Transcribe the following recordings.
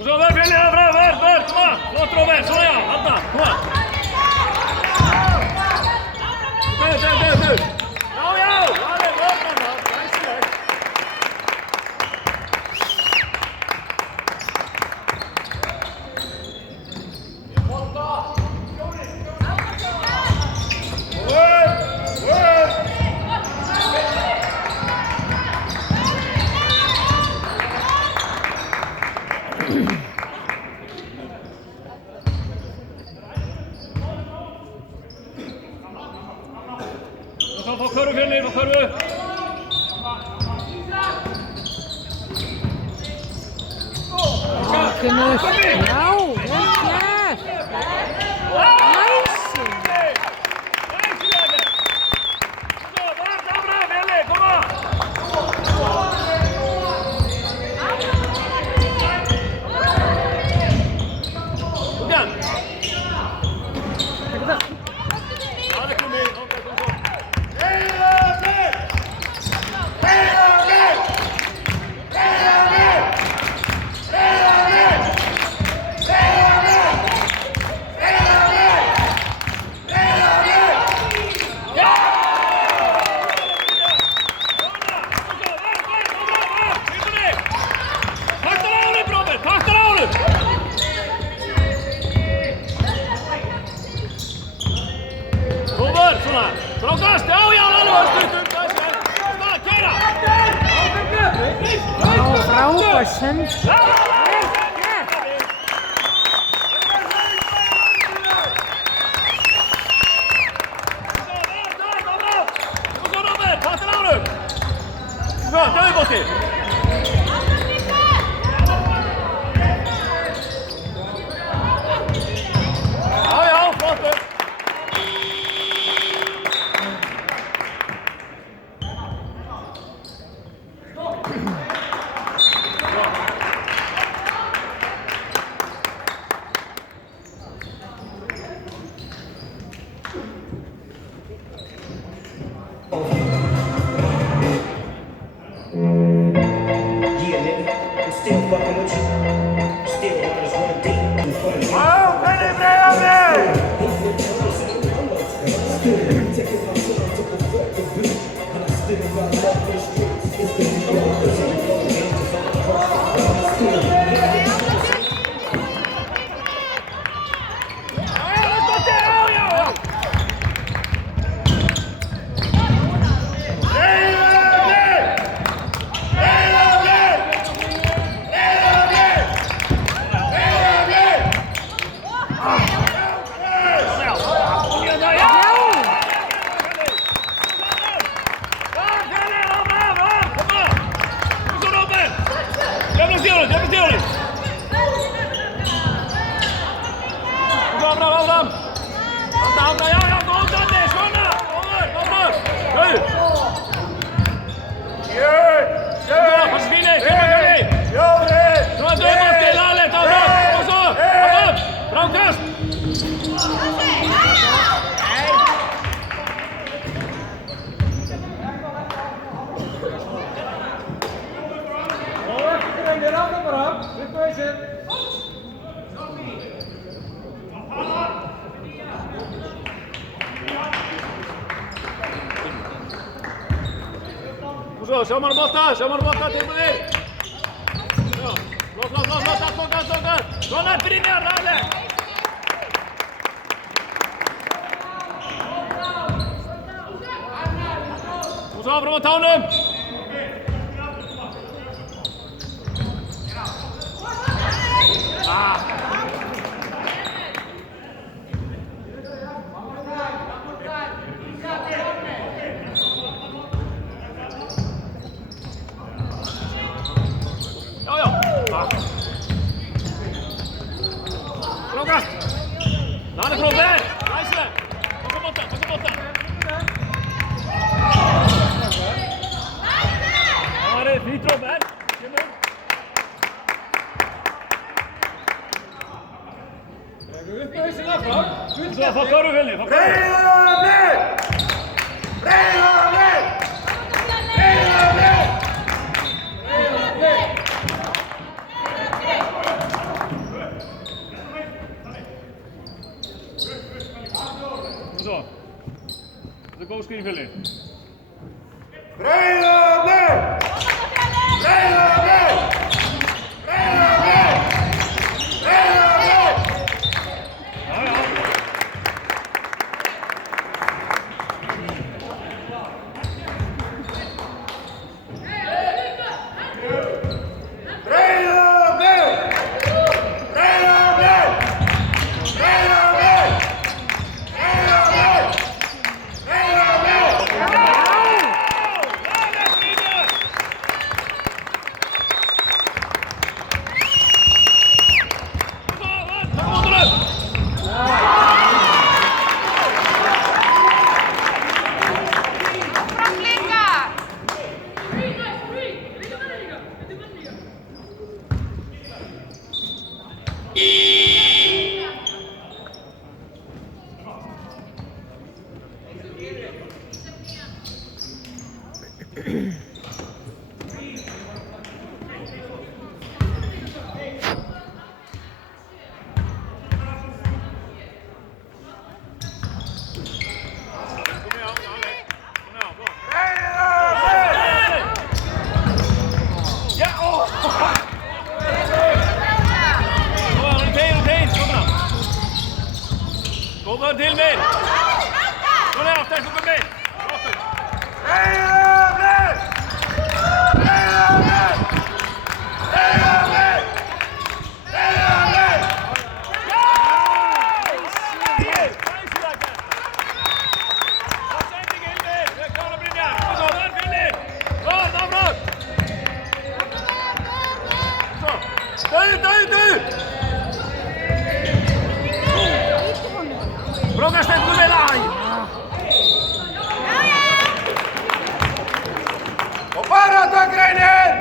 Og svo verð Fjölnir áfram, verð, koma! Flott Róbert, svona já, þarna, koma! Döð! Já, það er vörðan það, glæsilegt! Fá körfu Fjölnir, fá körfu! Finnur, já, vel gert! Næsinn! Frákast, já, alveg stundum, það er kæra! Já, frábær send. Svo Róbert, takk ánum! Svo, döðubótti! Já, flottur! Sjá maður bolta, tilbúðir! Já, flott, svona Brynjar, ræðileg! Og svo áfram á tánum! Frákast! Það er Róbert! Glæsilegt! Taka bolta! Það er fínt Róbert! Kemur! Dregur upp á hausinn áfram! Svo að fá körfu Fjölnir! Breiðarlið! Skrivfjölni. Breiðablik! Breiðablik! Breiðablik! Breiðablik! Já, já. Breiðablik! Breiðablik! Breiðablik! Breiðablik! Breiðablik! Góðan til mér! Svona aftur, þú mér! Breiðablik! Breiðablik! Breiðablik! Breiðablik! Bróka stendur vel að! Og bara takreinin!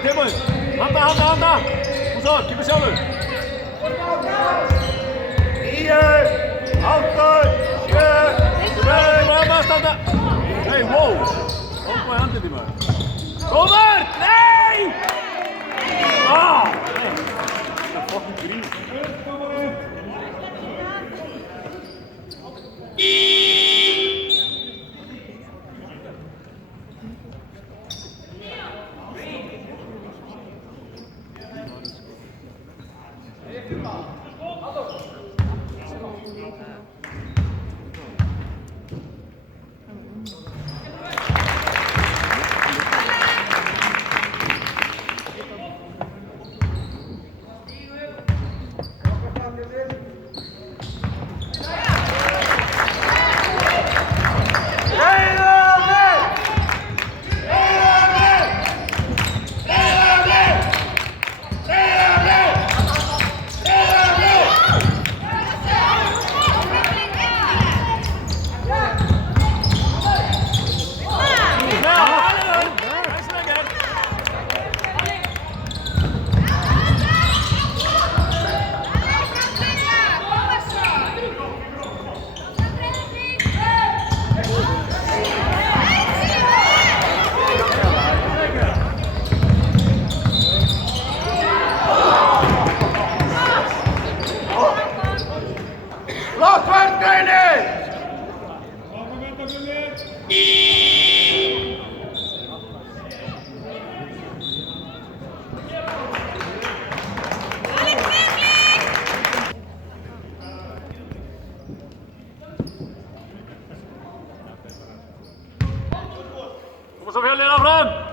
Tilbúin! Handa! Og svo, kippa sjálfur! 9, 8, 7, Bara standa! Hey, wow! Hoppa í handið í maður! Góður! Nei! Ah! Það er fucking grín! Och så Fjällner fram!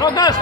Ragnas!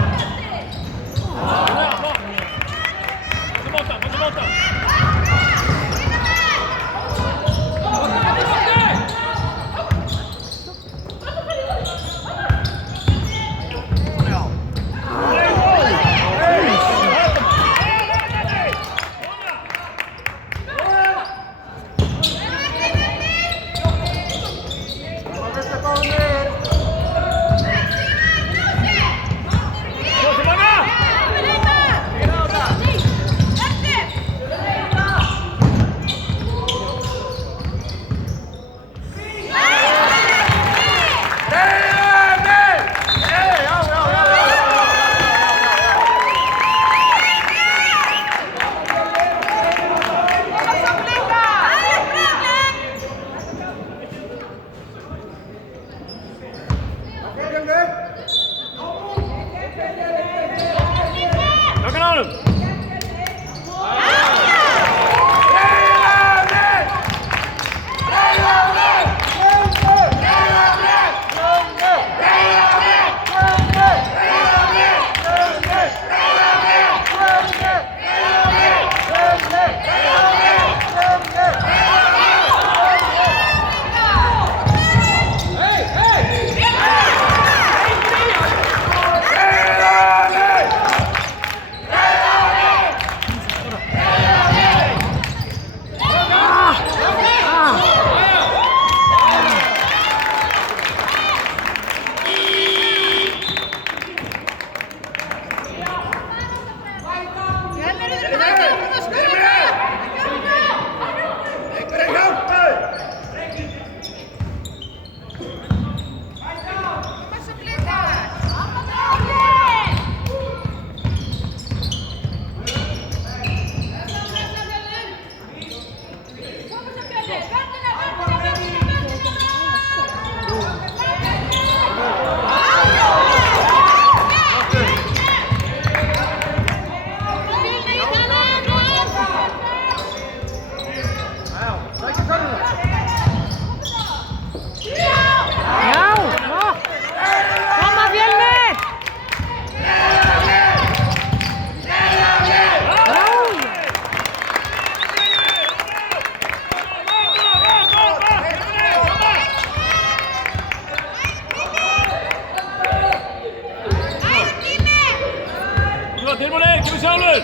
Tilbake, skal vi se Alur!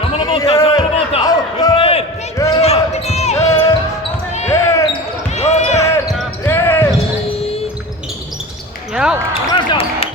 Sammen og båta, sammen og båta! Ja!